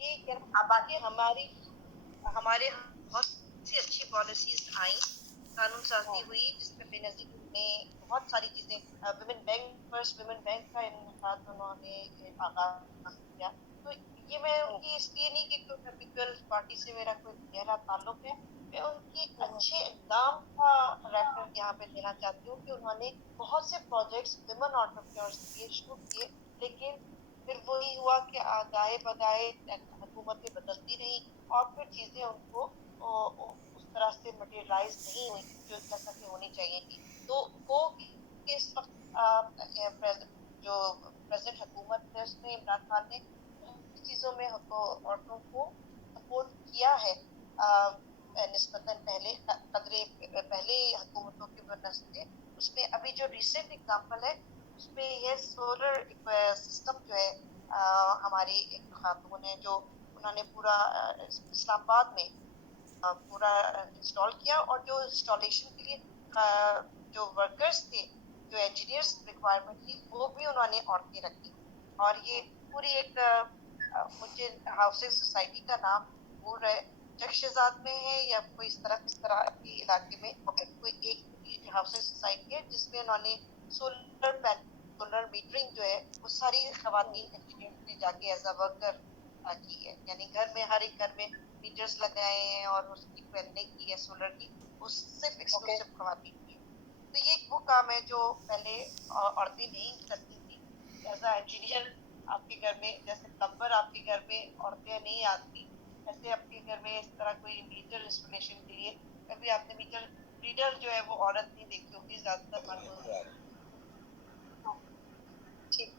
یہ کہ باقی ہمارے بہت سی اچھی پالیسیز آئیں، قانون سازی ہوئی جس میں بے نظیر نے بہت ساری چیزیں، women bank, first women bank کا انعقاد انہوں نے آغاز کیا. تو یہ میں ان کی اس لیے نہیں کہ کوئی پیپلز پارٹی سے میرا کوئی گہرا تعلق ہے، میں ان کے اچھے اقدام کا ریفرنس یہاں پہ دینا چاہتی ہوں کہ انہوں نے بہت سے پروجیکٹس ویمن آنٹرپرینورز کے لیے شروع کیے، لیکن پھر وہی ہوا کہ گائے بگائے حکومتیں بدلتی رہیں اور پھر چیزیں ان کو اس طرح سے مٹیریلائز نہیں ہوئی جو جیسا کہ ہونی چاہیے تھی. تو وہ اس وقت جو پریزیڈنٹ حکومت ہے اس میں عمران خان نے چیزوں میں عورتوں کو سپورٹ کیا ہے نسبتاً قدرے پہلے حکومتوں کے بنسبت. اس میں ابھی جو ریسنٹ اگزامپل ہے اس میں یہ سولر سسٹم جو ہے ہماری ایک خاتون ہے جو انہوں نے پورا اسلام آباد میں پورا انسٹال کیا، اور جو انسٹالیشن کے لیے جو ورکرز تھے، جو انجینئرس ریکوائرمنٹ تھی، وہ بھی انہوں نے عورتیں رکھی. اور یہ پوری ایک مجھے ہاؤسنگ سوسائٹی کا نام بھول رہے چکشزاد میں ہے یا کوئی اس طرح کے علاقے میں کوئی ایک ہاؤسنگ سوسائٹی ہے جس میں انہوں نے سولر میٹرنگ جو ہے وہ ساری خواتین انجینئر نے جا کے ایز اے ورکر کی ہے. یعنی گھر میں ہر ایک گھر میں میٹرز لگائے ہیں اور اس کی پلاننگ کی ہے سولر کی، وہ صرف ایکسکلوسیو خواتین کی ہے. تو یہ وہ کام ہے جو پہلے عورتیں نہیں کرتی تھی. ایز اے انجینئر آپ کے گھر میں، جیسے پلمبر آپ کے گھر میں عورتیں نہیں آتی، ایسے آپ کے گھر میں اس طرح کوئی میٹر انسٹالیشن کے لیے کبھی آپ نے میٹر ریڈر جو ہے وہ عورت نہیں دیکھی ہوگی، زیادہ تر مرد ہوتے ہیں. ٹھیک.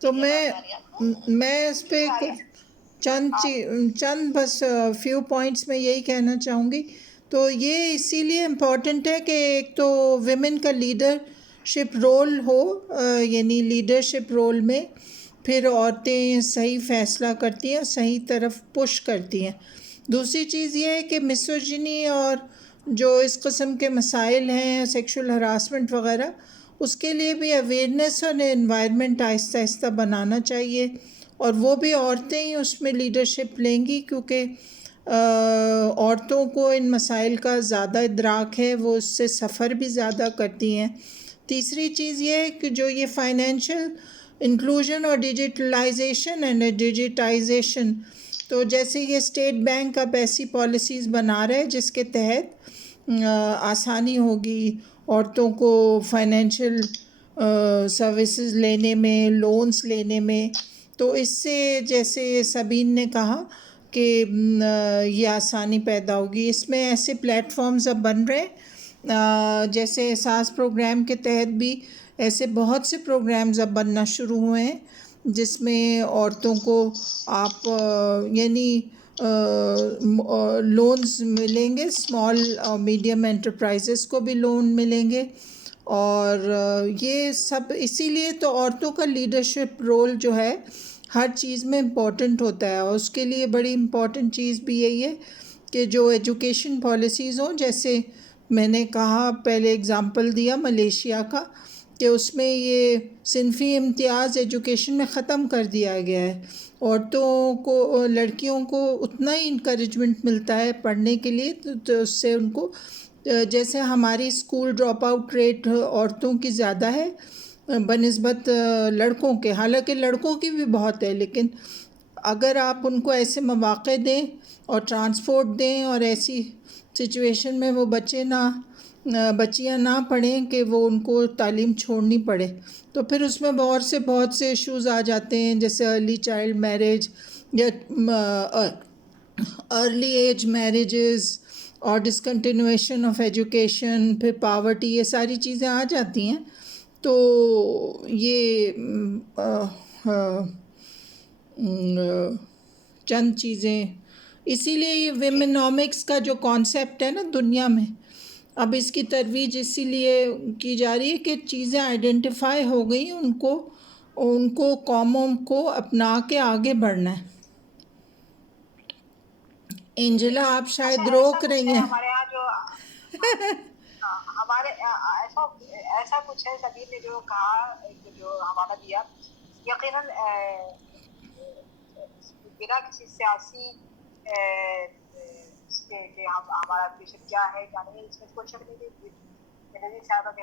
تو میری آواز آ رہی ہے آپ کو؟ میں اس پہ کچھ چند بس فیو پوائنٹس میں یہی کہنا چاہوں گی. تو یہ اسی لیے امپورٹنٹ ہے کہ ایک تو ویمن کا لیڈرشپ رول ہو، یعنی لیڈرشپ رول میں پھر عورتیں صحیح فیصلہ کرتی ہیں، صحیح طرف پش کرتی ہیں. دوسری چیز یہ ہے کہ مسوجنی اور جو اس قسم کے مسائل ہیں سیکشول ہراسمنٹ وغیرہ، اس کے لیے بھی اویئرنیس اور انوائرمنٹ آہستہ آہستہ بنانا چاہیے، اور وہ بھی عورتیں ہی اس میں لیڈرشپ لیں گی کیونکہ عورتوں کو ان مسائل کا زیادہ ادراک ہے، وہ اس سے سفر بھی زیادہ کرتی ہیں. تیسری چیز یہ ہے کہ جو یہ فائنینشیل انکلوژن اور ڈیجیٹلائزیشن اینڈ ڈیجیٹائزیشن، تو جیسے یہ اسٹیٹ بینک اب ایسی پالیسیز بنا رہے جس کے تحت آسانی ہوگی عورتوں کو فائنینشیل سروسز لینے میں، لونز لینے میں. تو اس سے جیسے سبین نے کہا کہ یہ آسانی پیدا ہوگی. اس میں ایسے پلیٹ فارمز اب بن رہے جیسے احساس پروگرام کے تحت بھی ایسے بہت سے پروگرامز اب بننا شروع ہوئے ہیں جس میں عورتوں کو آپ یعنی لونز ملیں گے، اسمال اور میڈیم انٹرپرائزز کو بھی لون ملیں گے. اور یہ سب اسی لیے تو عورتوں کا لیڈرشپ رول جو ہے ہر چیز میں امپورٹنٹ ہوتا ہے، اور اس کے لیے بڑی امپورٹنٹ چیز بھی یہی ہے کہ جو ایجوکیشن پالیسیز ہوں، جیسے میں نے کہا پہلے اگزامپل دیا ملیشیا کا کہ اس میں یہ صنفی امتیاز ایجوکیشن میں ختم کر دیا گیا ہے. عورتوں کو، لڑکیوں کو اتنا ہی انکریجمنٹ ملتا ہے پڑھنے کے لیے، تو اس سے ان کو جیسے ہماری اسکول ڈراپ آؤٹ ریٹ عورتوں کی زیادہ ہے بنسبت لڑکوں کے، حالانکہ لڑکوں کی بھی بہت ہے، لیکن اگر آپ ان کو ایسے مواقع دیں اور ٹرانسپورٹ دیں اور ایسی سچویشن میں وہ بچیاں نہ پڑھیں کہ وہ ان کو تعلیم چھوڑنی پڑے، تو پھر اس میں بہت سے ایشوز آ جاتے ہیں، جیسے ارلی چائلڈ میرج یا ارلی ایج میرجز اور ڈسکنٹینویشن آف ایجوکیشن، پھر پاورٹی، یہ ساری چیزیں آ جاتی ہیں. تو یہ چند چیزیں، اسی لیے یہ ویمنامکس کا جو کانسیپٹ ہے نا دنیا میں، اب اس کی ترویج اسی لیے کی جا رہی ہے کہ چیزیں آئیڈینٹیفائی ہو گئی، ان کو قوموں کو اپنا کے آگے بڑھنا ہے. انجلا آپ شاید روک رہی ہیں. ہمارے یہاں جو ہمارے ایسا کچھ ہے، سبھی نے جو کہا، جو حوالہ دیا، یقیناً بنا کسی سیاسی اس کے کہ ہمارا ویژن کیا ہے کیا نہیں، اس میں کوئی شک نہیں تھی. بینظیر صاحبہ نے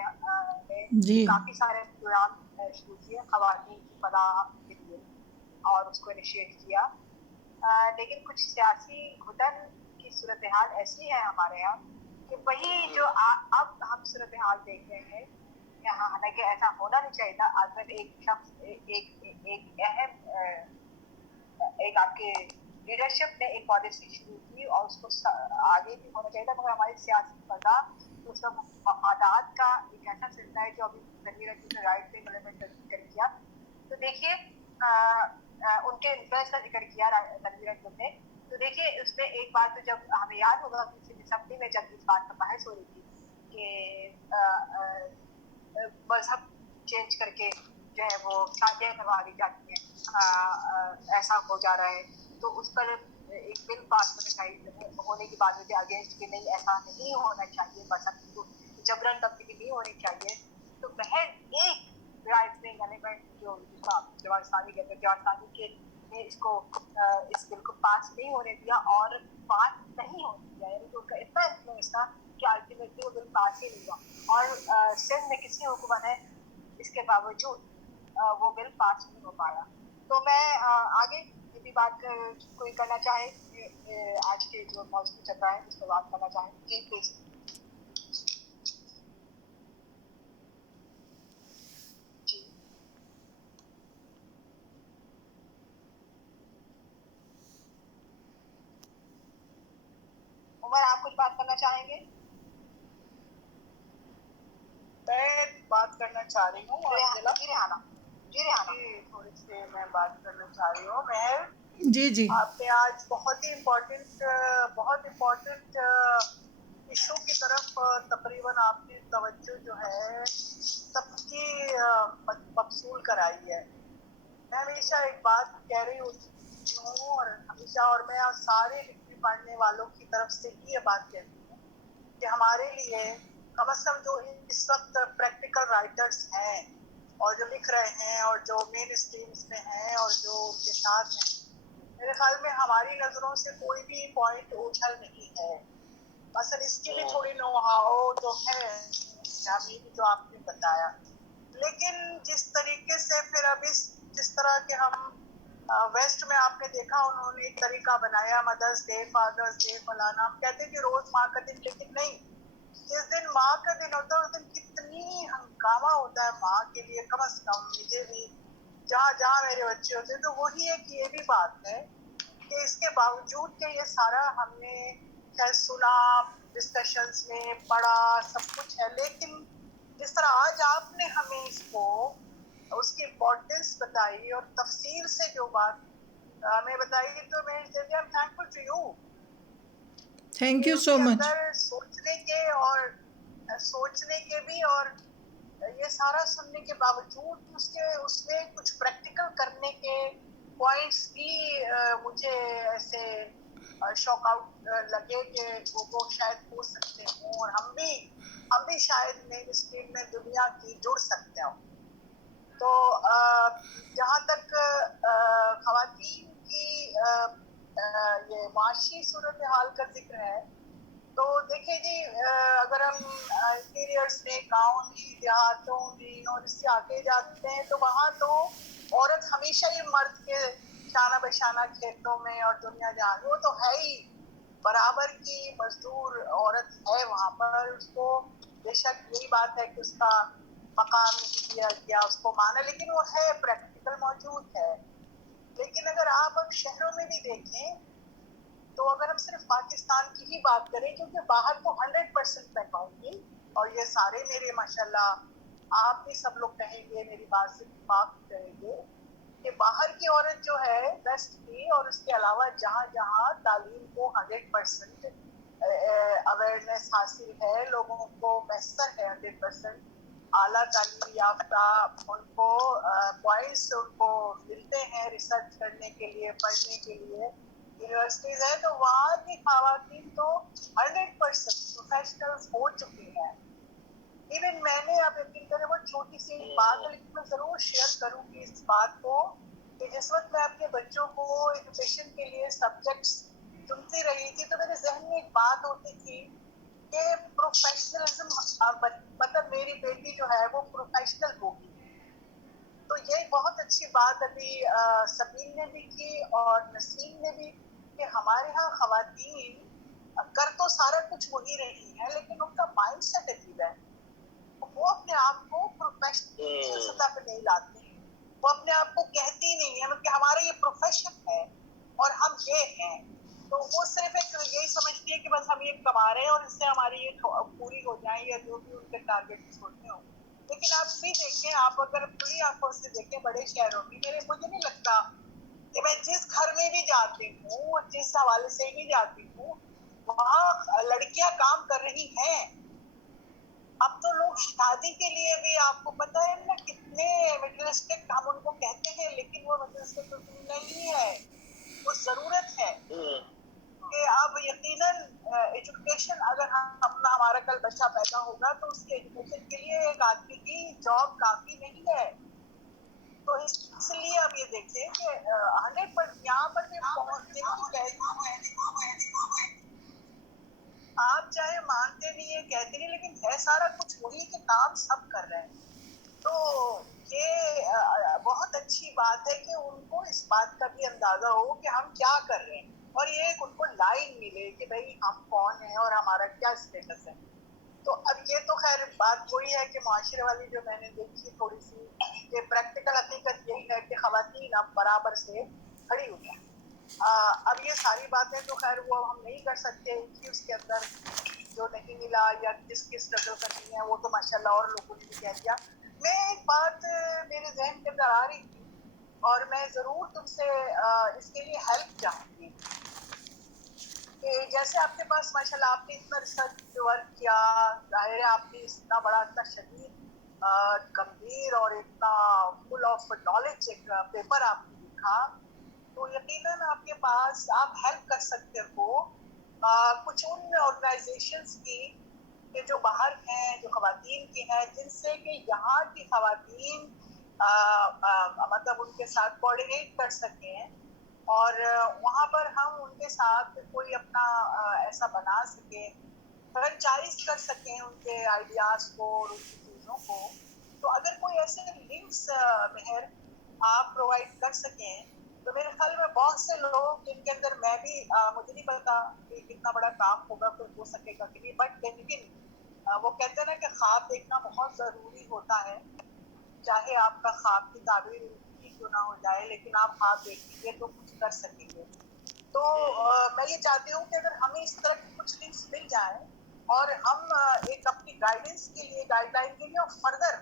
جی کافی سارے پروگرام شروع کیے خواتین کی فلاح کے لیے اور اس کو انیشیٹ کیا. لیکن کچھ سیاسی گھٹن کی صورتحال ایسی ہے ہمارے یہاں کہ وہی جو اب ہم صورتحال دیکھ رہے ہیں، حالانکہ ایسا ہونا نہیں چاہیے تھا. اگر ایک شخص ایک اہم ایک آپ کے لیڈرشپ نے ایک پالیسی شروع کی اور اس کو آگے بھی ہونا چاہیے تھا، مگر ہماری سیاسی فضا اس میں مفادات کا ایک ایسا سلسلہ ہے جو ابھی تنویر جی نے رائٹ ٹائم میں ذکر کیا. تو دیکھیے ان کے انفلوئنس کا ذکر کیا تنویر جی نے. تو دیکھیے اس میں ایک بات تو جب ہمیں یاد ہوگا کسی اسمبلی میں جب اس بات پر بحث ہو رہی تھی کہ مذہب چینج کر کے جو ہے وہ شادیاں کروا دی جاتی ہیں، ایسا ہو جا رہا ہے، تو اس پر ایک بل پاس ہونے کی بات ہوتی ہے اگینسٹ کہ نہیں ایسا نہیں ہونا چاہیے، مذہب کو جبرن تبدیلی نہیں ہونی چاہیے. تو محض ایک رائٹ ونگ ایلیمنٹ جو جس کو آپ جواہر ثانی کہتے ہیں، جواہر ثانی کے نے اس بل کو پاس نہیں ہونے دیا اور پاس نہیں ہونے دیا، یعنی کہ ان کا اتنا انفلوئنس تھا کہ الٹیمیٹلی وہ بل پاس ہی نہیں ہوا. اور سندھ میں کسی حکومت ہے اس کے باوجود وہ بل پاس نہیں ہو پایا. تو میں آگے بھی بات کوئی کرنا چاہے آج کے جو موضوع چل رہا ہے اس پہ بات کرنا چاہیں. جی پلیز. جی عمر آپ کچھ بات کرنا چاہیں گے؟ میں بات کرنا چاہ رہی ہوں. جی ریحانہ تھوڑی سی میں بات کرنا چاہ رہی ہوں. میں جی جی آپ نے آج بہت امپورٹنٹ ایشو کی طرف تقریباً آپ کی توجہ جو ہے سب کی مبذول کرائی ہے. میں ہمیشہ ایک بات کہہ رہی ہوتی ہوں اور ہمیشہ، اور میں سارے لکھنے پڑھنے والوں کی طرف سے ہی یہ بات کہتی ہوں کہ ہمارے لیے کم از کم جو اس وقت پریکٹیکل رائٹرز ہیں اور جو لکھ رہے ہیں اور جو مین اسٹریمز میں ہیں اور جو ان کے ساتھ ہیں، میرے خیال میں ہماری نظروں سے کوئی بھی پوائنٹ اوجھل نہیں ہے. مثلا اس کی بھی تھوڑی نو ہاؤ جو ہے جو آپ نے بتایا، لیکن جس طریقے سے پھر اب جس طرح کے ہم ویسٹ میں آپ نے دیکھا انہوں نے ایک طریقہ بنایا مدرس ڈے، فادرس ڈے، فلانا. ہم کہتے ہیں کہ روز ماں کا دن، لیکن نہیں، جس دن ماں کا دن ہوتا ہے اس دن کتنی ہنگامہ ہوتا ہے ماں کے لیے. کم از کم مجھے بھی جہاں جہاں میرے بچے ہوتے ہیں، تو وہی ایک یہ بھی بات ہے کہ اس کے باوجود کہ یہ سارا ہم نے سنا، ڈسکشنز میں پڑھا، سب کچھ ہے، لیکن جس طرح آج آپ نے ہمیں اس کو اس کی امپورٹنس بتائی اور تفصیل سے جو بات ہمیں بتائی، تو میں thankful to you. Thank you اس سو کے مچ. اندر سوچنے کے بھی اور یہ سارا سننے کے باوجود اس میں کچھ پریکٹیکل کرنے کے پوائنٹس بھی مجھے ایسے شوک آؤٹ لگے کہ وہ شاید ہو سکتے ہوں اور ہم بھی شاید مین اسٹریم میں دنیا کی جڑ سکتے ہوں. تو جہاں تک خواتین کی یہ معاشی صورتحال کا ذکر ہے، تو دیکھیں جی اگر ہم انٹیریئرس میں، گاؤں میں، دیہاتوں میں اور اس سے آگے جاتے ہیں تو وہاں تو عورت ہمیشہ ہی مرد کے شانہ بشانہ کھیتوں میں اور دنیا جہان وہ تو ہے ہی، برابر کی مزدور عورت ہے وہاں پر. اس کو بے شک یہی بات ہے کہ اس کا مقام نہیں دیا گیا، اس کو مانا، لیکن وہ ہے، پریکٹیکل موجود ہے. لیکن اگر آپ اب شہروں میں بھی دیکھیں تو اگر ہم صرف پاکستان کی ہی بات کریں، کیونکہ باہر تو 100% میں کہوں گی، اور یہ سارے میرے ماشاءاللہ آپ بھی سب لوگ کہیں گے، میری بات سے اتفاق کریں گے کہ باہر کی عورت جو ہے ویسٹ کی اور اس کے علاوہ جہاں جہاں تعلیم کو 100% اویئرنیس حاصل ہے، لوگوں کو میسر ہے 100% اعلیٰ تعلیم یافتہ، ان کو پوائنٹس ان کو ملتے ہیں ریسرچ کرنے کے لیے، پڑھنے کے لیے، یونیورسٹیز ہیں، تو وہاں کی خواتین تو 100% پروفیشنلز ہو چکی ہیں. ایون میں نے آپ یقین کریں وہ چھوٹی سی بات ہے لیکن میں ضرور شیئر کروں گی اس بات کو کہ جس وقت میں اپنے بچوں کو ایجوکیشن کے لیے سبجیکٹس چنتی رہی تھی تو میرے ذہن میں ایک بات ہوتی تھی کہ پروفیشنلزم، مطلب میری بیٹی جو ہے وہ پروفیشنل ہوگی. تو یہ بہت اچھی بات ابھی سبین نے بھی کی اور نسیم نے بھی، کہ ہمارے ہاں خواتین کر تو سارا کچھ وہی رہی ہے لیکن ان کا مائنڈ سیٹ عجیب ہے. وہ اپنے آپ کو پروفیشنل سطح پہ نہیں لاتی، وہ اپنے آپ کو کہتی نہیں ہے کہ ہمارا یہ پروفیشن ہے اور ہم یہ ہیں. تو وہ صرف ایک یہی سمجھتی ہے کہ بس ہم یہ کما رہے ہیں اور اس سے ہماری یہ پوری ہو جائیں یا جو بھی ان کے ٹارگیٹس ہوتے ہوں. لیکن آپ بھی دیکھیں، آپ اگر کھلی آنکھوں سے دیکھیں بڑے شہروں میں، مجھے نہیں لگتا کہ میں جس گھر میں بھی جاتی ہوں، جس حوالے سے بھی جاتی ہوں، وہاں لڑکیاں کام کر رہی ہیں. اب تو لوگ شادی کے لیے بھی، آپ کو پتا ہے نا کتنے مٹیریلسٹک ہم ان کو کہتے ہیں، لیکن وہ مٹیریلسٹک نہیں ہے، وہ ضرورت ہے. کہ اب یقیناً ایجوکیشن، اگر ہمارا کل بچہ پیدا ہوگا تو اس کے ایجوکیشن کے لیے ایک آدمی کی جاب کافی نہیں ہے. تو اس لیے اب یہ دیکھیں کہ 100% یہاں پر بھی پہنچنے کی، آپ چاہے مانتے نہیں ہیں کہتے نہیں، لیکن ہے سارا کچھ وہی کہ کام سب کر رہے ہیں. تو یہ بہت اچھی بات ہے کہ ان کو اس بات کا بھی اندازہ ہو کہ ہم کیا کر رہے ہیں، اور یہ ایک ان کو لائن ملے کہ بھائی ہم کون ہیں اور ہمارا کیا اسٹیٹس ہے. تو اب یہ تو خیر بات وہی ہے کہ معاشرے والی جو میں نے دیکھی تھوڑی سی، کہ پریکٹیکل حقیقت یہی ہے کہ خواتین اب برابر سے کھڑی ہوئی ہیں. اب یہ ساری باتیں تو خیر وہ ہم نہیں کر سکتے کہ اس کے اندر جو نہیں ملا یا جس کی اسٹرگل کرنی ہے وہ تو ماشاءاللہ اور لوگوں نے بھی کہہ دیا. میں ایک بات میرے ذہن کے اندر آ رہی تھی اور میں ضرور تم سے اس کے لیے ہیلپ چاہوں گی کہ جیسے آپ کے پاس ماشاءاللہ آپ نے اتنا ریسرچ ورک کیا، ظاہر ہے آپ نے اتنا بڑا اتنا شدید گمبھیر اور اتنا فل آف نالج ایک پیپر آپ نے لکھا، تو یقیناً آپ کے پاس آپ ہیلپ کر سکتے ہو کچھ ان آرگنائزیشنز کی کہ جو باہر ہیں، جو خواتین کی ہیں، جن سے کہ یہاں کی خواتین مطلب ان کے ساتھ کوآرڈینیٹ کر سکیں اور وہاں پر ہم ان کے ساتھ کوئی اپنا ایسا بنا سکیں، فرنچائز کر سکیں ان کے آئیڈیاز کو اور ان کی چیزوں کو. تو اگر کوئی ایسے لنکس مہر آپ پرووائڈ کر سکیں تو میرے خیال میں بہت سے لوگ جن کے اندر میں بھی مجھے نہیں پتا کہ کتنا بڑا کام ہوگا، کوئی ہو سکے گا کہ نہیں، بٹ لیکن وہ کہتے ہیں نا کہ خواب دیکھنا بہت ضروری ہوتا ہے. چاہے آپ کا خواب کی تعبیر کیوں نہ ہو جائے لیکن آپ خواب دیکھیں گے تو کچھ کر سکیں گے. تو میں یہ چاہتی ہوں کہ اگر ہمیں اس طرح کی کچھ لنکس مل جائیں اور ہم ایک اپنی گائیڈنس کے لیے، گائیڈ لائن کے لیے اور فردر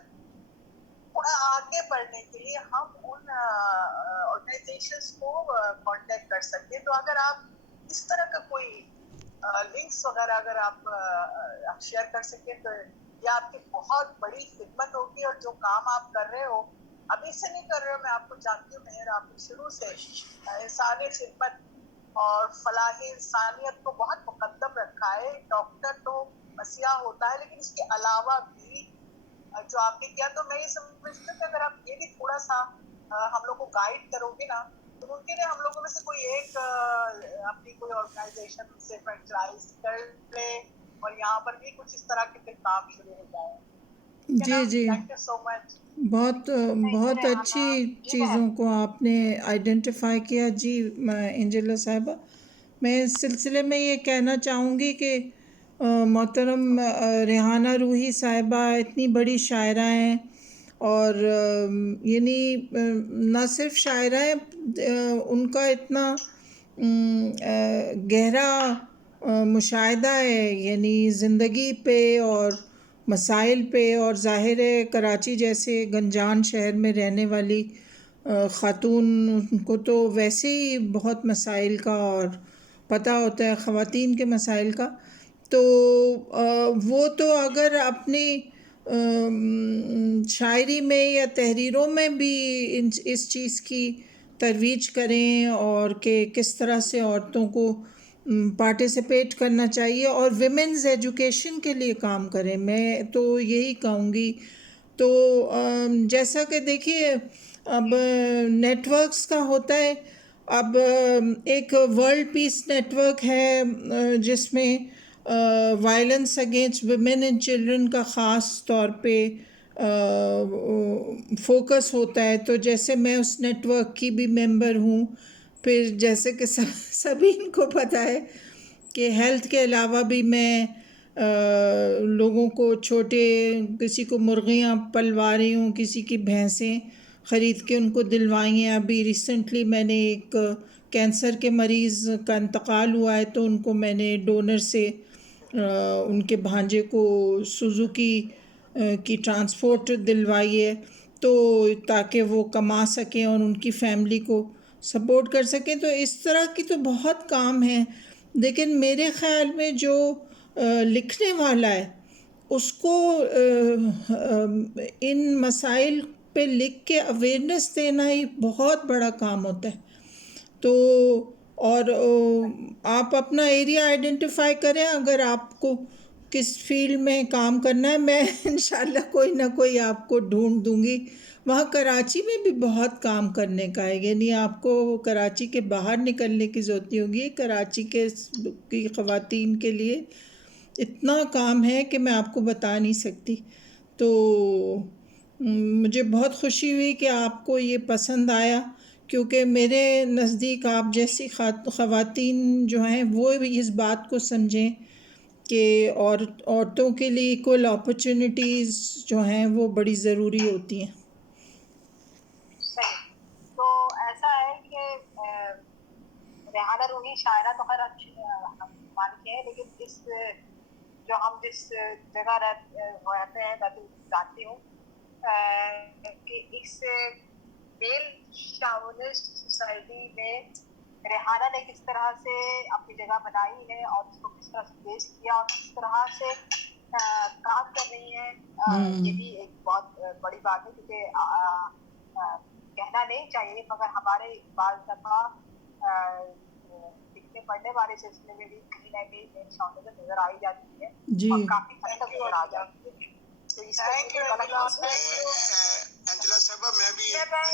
تھوڑا آگے بڑھنے کے لیے ہم ان آرگنائزیشنس کو کانٹیکٹ کر سکیں. تو اگر آپ اس طرح کا کوئی لنکس وغیرہ اگر آپ شیئر کر سکیں تو یہ آپ کی بہت بڑی خدمت ہوگی. اور جو کام آپ کر رہے ہو ابھی سے نہیں کر رہے ہو، میں آپ کو جانتی ہوں مہر، آپ نے شروع سے انسانی خدمت اور فلاح انسانیت کو بہت مقدم رکھا ہے. ڈاکٹر تو مسیحا ہوتا ہے لیکن اس کے علاوہ بھی جو آپ نے کیا، تو میں یہ سمجھتا ہوں کہ اگر آپ یہ بھی تھوڑا سا ہم لوگ کو گائیڈ کرو گے نا تو ممکن ہے ہم لوگوں میں سے کوئی ایک اپنی کوئی آرگنائزیشن سے فرنچائز کر لے اور یہاں پر بھی کچھ اس طرح کے پھر کام شروع ہو جائے. جی جی، تھینک یو سو مچ. بہت اچھی چیزوں کو آپ نے آئیڈینٹیفائی کیا. جی انجلا صاحبہ، میں اس سلسلے میں یہ کہنا چاہوں گی کہ محترم ریحانہ روحی صاحبہ اتنی بڑی شاعرہ ہیں اور یعنی نہ صرف شاعرہ ہیں، ان کا اتنا گہرا مشاہدہ ہے یعنی زندگی پہ اور مسائل پہ، اور ظاہر ہے کراچی جیسے گنجان شہر میں رہنے والی خاتون کو تو ویسے ہی بہت مسائل کا اور پتہ ہوتا ہے، خواتین کے مسائل کا. تو وہ تو اگر اپنی شاعری میں یا تحریروں میں بھی اس چیز کی ترویج کریں اور کہ کس طرح سے عورتوں کو پارٹیسپیٹ کرنا چاہیے اور ویمنز ایجوکیشن کے لیے کام کریں، میں تو یہی کہوں گی. تو جیسا کہ دیکھیے اب نیٹ ورکس کا ہوتا ہے. اب ایک ورلڈ پیس نیٹ ورک ہے جس میں violence against women and children کا خاص طور پہ فوکس ہوتا ہے. تو جیسے میں اس نیٹ ورک کی بھی ممبر ہوں. پھر جیسے کہ سبھی ان کو پتہ ہے کہ ہیلتھ کے علاوہ بھی میں لوگوں کو چھوٹے کسی کو مرغیاں پلوا رہی ہوں, کسی کی بھینسیں خرید کے ان کو دلوائی ہیں. ابھی ریسنٹلی میں نے ایک کینسر کے مریض کا انتقال ہوا ہے تو ان کو میں نے ڈونر سے ان کے بھانجے کو سوزوکی کی ٹرانسپورٹ دلوائی ہے تو تاکہ وہ کما سکیں اور ان کی فیملی کو سپورٹ کر سکیں. تو اس طرح کی تو بہت کام ہیں, لیکن میرے خیال میں جو لکھنے والا ہے اس کو ان مسائل پہ لکھ کے اویئرنیس دینا ہی بہت بڑا کام ہوتا ہے. تو اور آپ اپنا ایریا آئیڈینٹیفائی کریں, اگر آپ کو کس فیلڈ میں کام کرنا ہے میں انشاءاللہ کوئی نہ کوئی آپ کو ڈھونڈ دوں گی. وہاں کراچی میں بھی بہت کام کرنے کا ہے, یعنی آپ کو کراچی کے باہر نکلنے کی ضرورت نہیں ہوگی. کراچی کی خواتین کے لیے اتنا کام ہے کہ میں آپ کو بتا نہیں سکتی. تو مجھے بہت خوشی ہوئی کہ آپ کو یہ پسند آیا, کیونکہ میرے نزدیک آپ جیسی خواتین جو ہیں وہ بھی اس بات کو سمجھیں کہ عورتوں کے لیے ایکول اپرچونٹیز جو ہیں وہ بڑی ضروری ہوتی ہیں. صحیح. تو ایسا ہے کہ ریحانہ روحی شاعرہ تو خیر ہم مانتے ہیں, لیکن اس جو ہم جس جگہ رہتے ہیں میں تو جانتی ہوں کہ اس میل شاونسٹ سوسائٹی میں ریحانہ نے کس طرح سے اپنی جگہ بنائی ہے اور اس کو کس طرح سے پیش کیا اور کس طرح سے کام کر رہی ہیں. یہ بھی ایک بہت بڑی بات ہے, کیونکہ کہنا نہیں چاہیے مگر ہمارے بعض دفعہ لکھنے پڑھنے والے سلسلے میں بھی کہیں نہ کہیں میل شاونزم نظر آئی جاتی ہے جی اور کافی حد تک نظر آ جاتی ہے. تو اس انجلا صاحبہ میں بھی ایک منٹ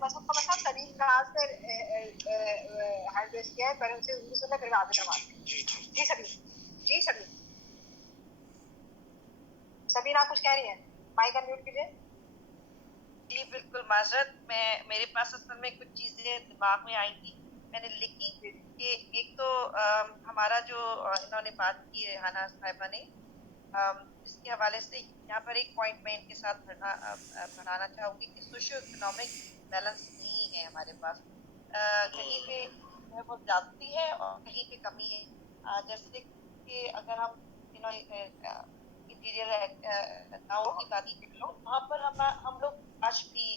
بس اس کا مطلب سبھی خاص کر ہینڈ ریس کیا ہے, پہلے اسے انگلی سننا پھر آگے سوال. جی سبھی سبھی آپ کچھ کہہ رہی ہیں, مائک انمیوٹ کیجیے. جی بالکل معذرت, میرے پاس اصل میں کچھ چیزیں دماغ میں آئی تھی, میں نے لکھی کہ ایک تو ہمارا جو انہوں نے بات کی ریحانہ صاحبہ نے, اس کے حوالے سے یہاں پر ایک پوائنٹ میں ان کے ساتھ بڑھانا چاہوں گی کہ سوشو اکنامک بیلنس نہیں ہے ہمارے پاس. کہیں پہ وہ زیادتی ہے اور کہیں پہ کمی ہے. جیسے کہ اگر ہم انٹیریئر گاؤں کی بات کی لو, وہاں پر ہم لوگ آج بھی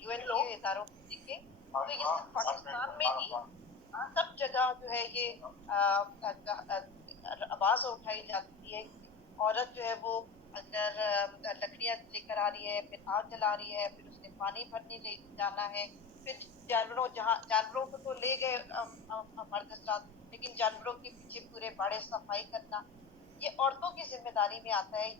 یو این کے اداروں کو دیکھیں تو یہ صرف پاکستان میں نہیں سب جگہ جو ہے یہ آواز اٹھائی جاتی ہے. عورت جو ہے وہ اگر لکڑیاں لے کر آ رہی ہے, پھر آگ جلا رہی ہے, پھر اس نے پانی بھرنے لے جانا ہے, پھر جانوروں کو تو لے گئے مرد حضرات, لیکن جانوروں کے پیچھے پورے باڑے صفائی کرنا یہ عورتوں کی ذمہ داری میں آتا ہے.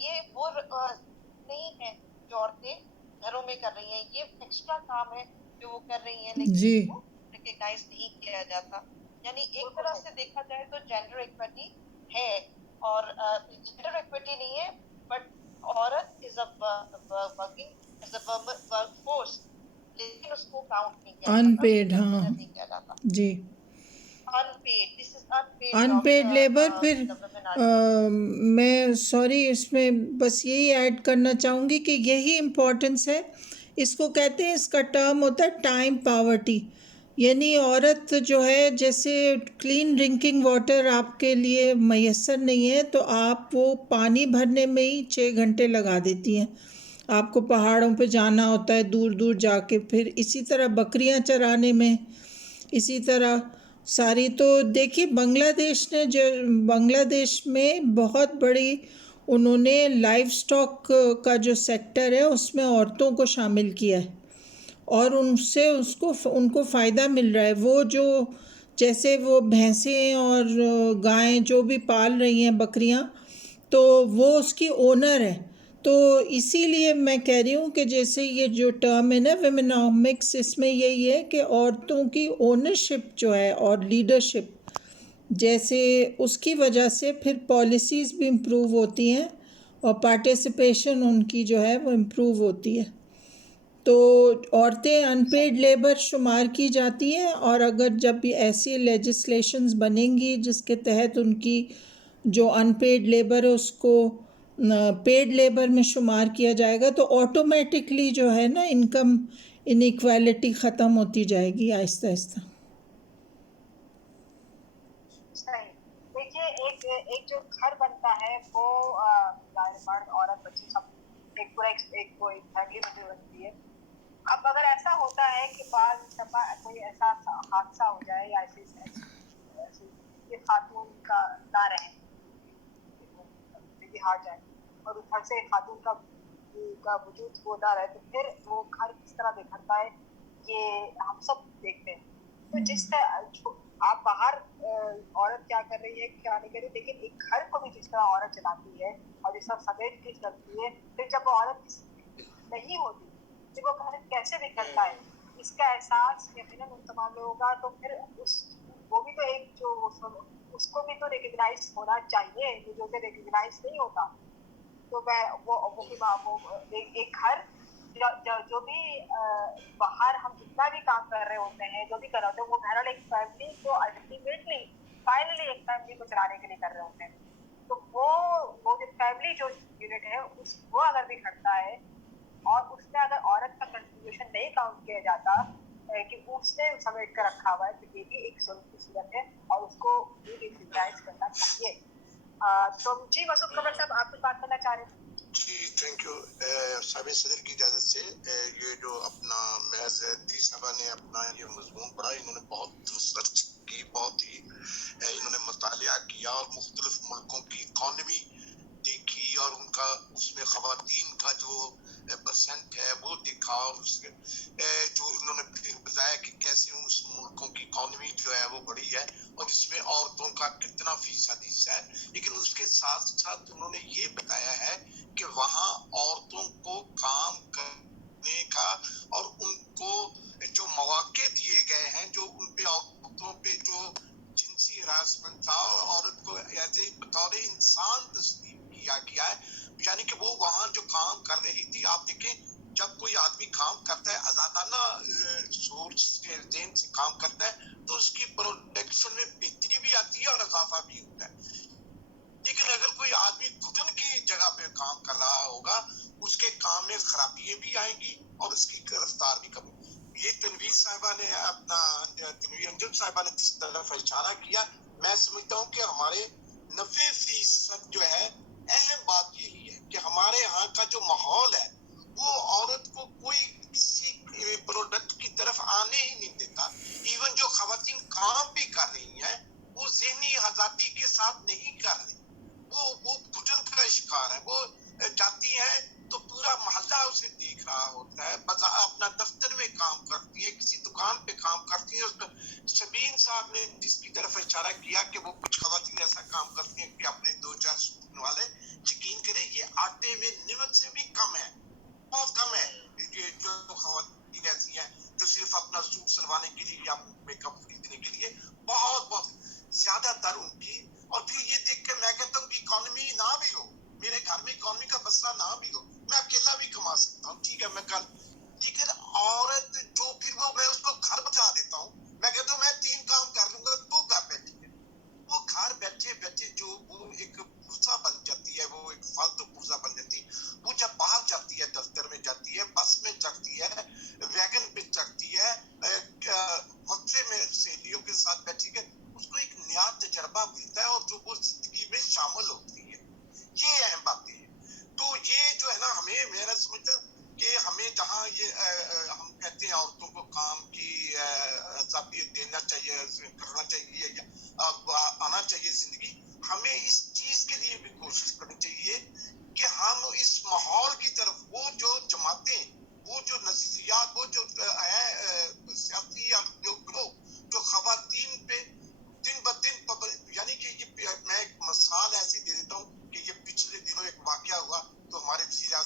یہ وہ نہیں ہے جو عورتیں گھروں میں کر رہی ہیں, یہ ایکسٹرا کام ہے جو وہ کر رہی ہیں, لیکن وہ ریکگنائز نہیں کیا جاتا. یعنی ایک طرح سے دیکھا جائے تو جینڈر ایکویٹی ہے, اور جینڈر ایکویٹی نہیں ہے, بٹ عورت از ورک فورس, لیکن اس کو کاؤنٹ نہیں کیا ان پیڈ. ہاں جی, ان پیڈ لیبر. پھر میں سوری اس میں بس یہی ایڈ کرنا چاہوں گی کہ یہی امپورٹنس ہے. اس کو کہتے ہیں, اس کا ٹرم ہوتا ہے ٹائم پاورٹی. یعنی عورت جو ہے, جیسے کلین ڈرنکنگ واٹر آپ کے لیے میسر نہیں ہے تو آپ وہ پانی بھرنے میں ہی 6 گھنٹے لگا دیتی ہیں. آپ کو پہاڑوں پہ جانا ہوتا ہے دور دور جا کے, پھر اسی طرح بکریاں چرانے میں, اسی طرح ساری. تو دیکھیے بنگلہ دیش میں بہت بڑی انہوں نے لائف سٹاک کا جو سیکٹر ہے اس میں عورتوں کو شامل کیا ہے, اور ان کو فائدہ مل رہا ہے. وہ جو جیسے وہ بھینسیں اور گائیں جو بھی پال رہی ہیں, بکریاں, تو وہ اس کی اونر ہے. تو اسی لیے میں کہہ رہی ہوں کہ جیسے یہ جو ٹرم ہے نا ویمنامکس، اس میں یہی ہے کہ عورتوں کی اونرشپ جو ہے اور لیڈرشپ، جیسے اس کی وجہ سے پھر پالیسیز بھی امپروو ہوتی ہیں اور پارٹیسپیشن ان کی جو ہے وہ امپروو ہوتی ہے. تو عورتیں ان پیڈ لیبر شمار کی جاتی ہیں، اور اگر جب بھی ایسی لیجسلیشنز بنیں گی جس کے تحت ان کی جو ان پیڈ لیبر ہے اس کو پیڈ لیبر میں شمار کیا جائے گا، تو آٹومیٹکلی جو ہے نا انکم انیکویلٹی ختم ہوتی جائے گی آہستہ آہستہ. صحیح. دیکھیے ایک جو گھر بنتا ہے وہ مرد عورت بچے سب ایک پورا ایک فیملی میں بنتی ہے. اب اگر ایسا ہوتا ہے کہ بعض دفعہ کوئی ایسا حادثہ ہو جائے یا ایسی خاتون کا نہ رہے، ہار جائے اور اس گھر سے خاتون کا وجود وہ نہ رہے، تو پھر وہ گھر کس طرح بکھرتا ہے یہ ہم سب دیکھتے ہیں. تو جس طرح آپ باہر عورت کیا کر رہی ہے کیا نہیں کر رہی، لیکن ایک گھر کو بھی جس طرح عورت چلاتی ہے اور جس طرح سمیٹ کے چلتی ہے، پھر جب وہ عورت نہیں ہوتی تو وہ گھر کیسے بکھرتا ہے اس کا احساس یقیناً ان تمام لوگوں کا. تو پھر وہ بھی تو ایک جو اس کو بھی تو ریکگنائز ہونا چاہیے، جو کہ ریکگنائز نہیں ہوتا. تو میں وہ ایک گھر جو بھی باہر ہم جتنا بھی کام کر رہے ہوتے ہیں، جو بھی کر رہے ہوتے ہیں، وہ گھر والے ایک فیملی کو الٹیمیٹلی فائنلی ایک فیملی کو چلانے کے لیے کر رہے ہوتے ہیں. تو وہ جو فیملی جو یونٹ ہے وہ اگر بھی کھڑتا ہے اور اس میں اگر عورت کا کنٹریبیوشن نہیں کاؤنٹ کیا جاتا کہ اس نے سمیٹ کر رکھا ہوا ہے، تو یہ بھی ایک ظلم کی صورت ہے اور اس کو بھی ریکگنائز کرنا چاہیے. تو جی مسعود قمر صاحب آپ کچھ بات کرنا چاہ رہے ہیں؟ جی تھینک یو. صاحب صدر کی اجازت سے یہ جو اپنا محض دی صاحبہ نے اپنا یہ مضمون پڑھا، انہوں نے بہت ریسرچ کی، بہت ہی انہوں نے مطالعہ کیا اور مختلف ملکوں کی اکانومی دیکھی اور ان کا اس میں خواتین کا جو پرسنٹ ہے وہ دیکھا، اور اس کے جو انہوں نے پھر بتایا کہ کیسے اس ملکوں کی اکانومی جو ہے وہ بڑی ہے اور اس میں عورتوں کا کتنا فیصد حصہ ہے. لیکن اس کے ساتھ ساتھ انہوں نے یہ بتایا ہے کہ وہاں عورتوں کو کام کرنے کا اور ان کو جو مواقع دیے گئے ہیں، جو ان پہ عورتوں پہ جو جنسی ہراسمنٹ تھا، عورت کو ایز اے بطور انسان تسلیم کیا گیا ہے. یعنی کہ وہ وہاں جو کام کر رہی تھی، آپ دیکھیں جب کوئی آدمی کام کرتا ہے آزادانہ سوچ سے ذہن سے کام کرتا ہے تو اس کی پروڈکشن میں بہتری بھی آتی ہے اور اضافہ بھی ہوتا ہے. لیکن اگر کوئی آدمی گھٹن کی جگہ پہ کام کر رہا ہوگا، اس کے کام میں خرابیاں بھی آئیں گی اور اس کی رفتار بھی کم. یہ تنویر صاحبہ نے اپنا تنویر انجم صاحبہ نے جس طرف اشارہ کیا، میں سمجھتا ہوں کہ ہمارے 90% جو ہے اہم بات یہی ہے کہ ہمارے ہاں کا جو ماحول ہے وہ عورت کو کوئی کسی پروڈکٹ کی طرف آنے ہی نہیں دیتا. ایون جو خواتین کام بھی کر رہی ہیں وہ ذہنی آزادی کے ساتھ نہیں کر رہی، وہ گھٹن کا شکار ہے. وہ جاتی ہے تو پورا محلہ اسے دیکھ رہا ہوتا ہے، اپنا دفتر میں کام کرتی ہے، کسی دکان پہ کام کرتی ہے. شبین صاحب نے جس کی طرف اشارہ کیا کہ وہ کچھ خواتین ایسا کام کرتی ہیں کہ اپنے 2-4 سوٹنے والے، یقین کریں یہ آٹے میں نمک سے بھی کم ہے، بہت کم ہے. یہ جو خواتین ایسی ہیں جو صرف اپنا سوٹ سلوانے کے لیے یا میک اپ خریدنے کے لیے، بہت زیادہ تر ان کی. اور پھر یہ دیکھ کے میں کہتا ہوں کہ اکانومی نہ بھی ہو، میرے گھر میں اکانومی کا مسئلہ نہ بھی ہو، میں اکیلا بھی کما سکتا ہوں، ٹھیک ہے میں کر، لیکن عورت جو پھر وہ میں اس کو گھر بچا دیتا ہوں، میں کہتا ہوں میں 3 کام کر لوں گا تو گھر بیٹھی ہے. وہ گھر بیٹھے بیٹھے جو وہ ایک پرزہ بن جاتی ہے، وہ ایک فالتو پرزہ بن جاتی ہے. وہ جب باہر جاتی ہے، دفتر میں جاتی ہے، بس میں چڑھتی ہے، ویگن پہ چڑھتی ہے، وقفے میں سہیلیوں کے ساتھ بیٹھی ہے، اس کو ایک نیا تجربہ ملتا ہے اور جو وہ زندگی میں شامل ہوتی ہے. یہ اہم باتیں ہیں. تو یہ جو ہے نا ہمیں، میرا سمجھتا کہ ہمیں جہاں یہ ہم کہتے ہیں عورتوں کو کام کی دینا چاہیے، کرنا چاہیے یا آنا چاہیے زندگی، ہمیں اس چیز کے لیے بھی کوشش کرنی چاہیے کہ ہم اس ماحول کی طرف، وہ جو جماعتیں، وہ جو نظریات، وہ جو سیاسی یا جو گروہ جو خواتین پہ دن بدن، یعنی کہ یہ میں ایک مثال ایسی دے دیتا ہوں کہ یہ پچھلے دنوں ایک واقعہ ہوا تو ہمارے وزیر اعظم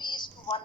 3:1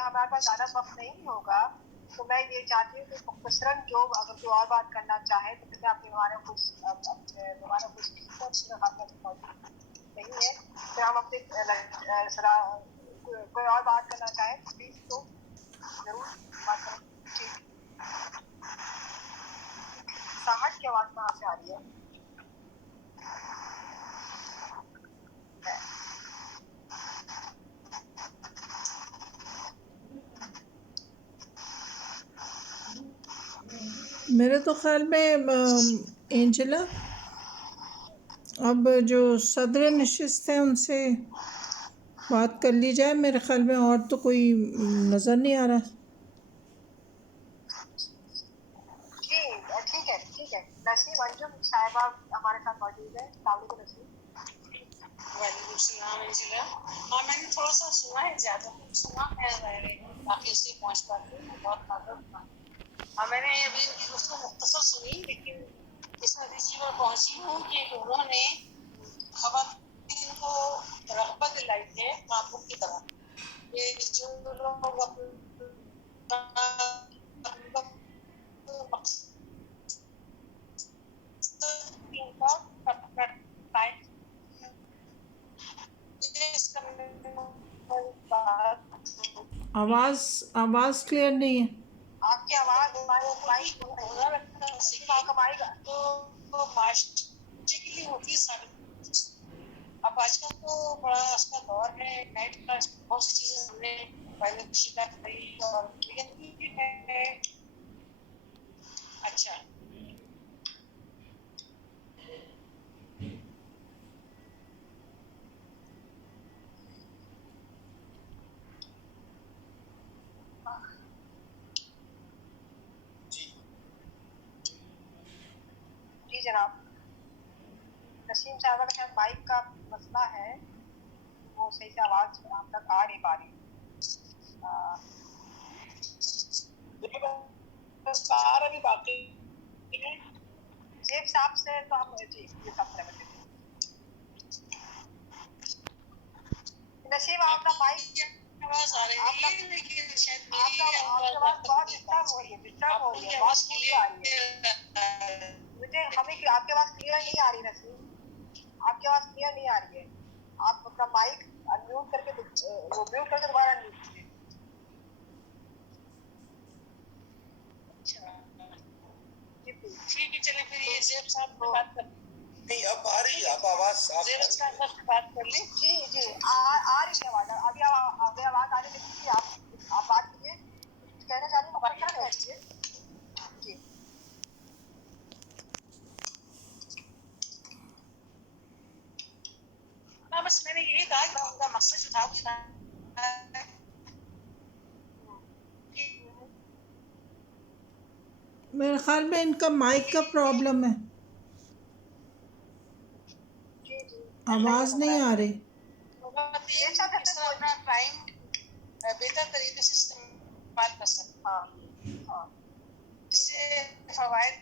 کہ ہمارے پاس زیادہ وقت نہیں ہوگا تو میں یہ چاہتی ہوں کہ مختصراً جو اگر کوئی اور بات کرنا چاہے تو میں اپنے ہمارے کچھ نہیں ہے پھر ہم اپنے کوئی اور بات کرنا چاہے پلیز تو ضرور بات کریں. ٹھیک. ساحت کی آواز کہاں سے آ رہی ہے؟ میرے تو خیال میں اینجلا اب جو صدر نشست ہیں ان سے بات کر لی جائے. میرے خیال میں اور تو کوئی نظر نہیں آ رہا. جی ٹھیک ہے ٹھیک ہے. نسیم انجم صاحبہ ہمارے ساتھ موجود ہے. السلام علیکم نسیم. وعلیکم السلام انجلا. ہاں میں نے تھوڑا سا سنا ہے, زیادہ نہیں سنا, میں تاخیر سے پہنچ پاتی ہوں, میں بہت معذرت ہوں. ہاں میں نے ابھی ان کی گفتگو مختصر سنی لیکن اس نتیجے پر پہنچی ہوں کہ انہوں نے خواتین کو رغبت دلائی ہے قانون کی طرح کہ جو لوگ آواز کلیئر نہیں ہے. آپ کی آواز تو معاشرے کے لیے ہوتی ہے ثابت. اب آج کل تو بڑا اس کا دور ہے, نیٹ کا بہت سی چیزیں ہم نے پہلے شکایت کری اور لیکن ہے. اچھا جی جناب. نسیم صاحبہ کا شاید مائک کا مسئلہ ہے, وہ صحیح سے آواز ہم تک آ نہیں پا رہی. بھی باقی زیب صاحب سے تو ہم جی یہ سب سے نسیم آپ کا مائک آواز آ رہی ہے لیکن شاید آپ کی آواز بہت ڈسٹرب ہو رہی ہے, بہت سموتھ آ رہی ہے. مجھے ہمیں آپ کی آواز کلیئر نہیں آ رہی. نسیم آپ کی آواز کلیئر نہیں آ رہی ہے. آپ اپنا مائک انمیوٹ کر کے وہ میوٹ کر کے دوبارہ انمیوٹ کیجیے. ٹھیک ہے چلے پھر یہ زیب صاحب سے بات کر نہیں اب آ رہی ہے, اب آواز صاف زیب صاحب سے بات کر لیں. جی جی آ رہی ہے آواز. ابھی آواز آنے لگی تھی. آپ بات کیجیے, کچھ کہنا چاہ رہی ہیں مختصراً کہہ دیجیے. جی ہاں بس میں نے یہی کہا کہ ان کا مقصد جو تھا میرے خیال میں ان کا مائک کا پرابلم ہے, جی جی آواز نہیں آ رہی. خواتین کس طرح اپنا ٹائم بہتر طریقے سے استعمال کر سکتے ہاں ہاں اس سے فوائد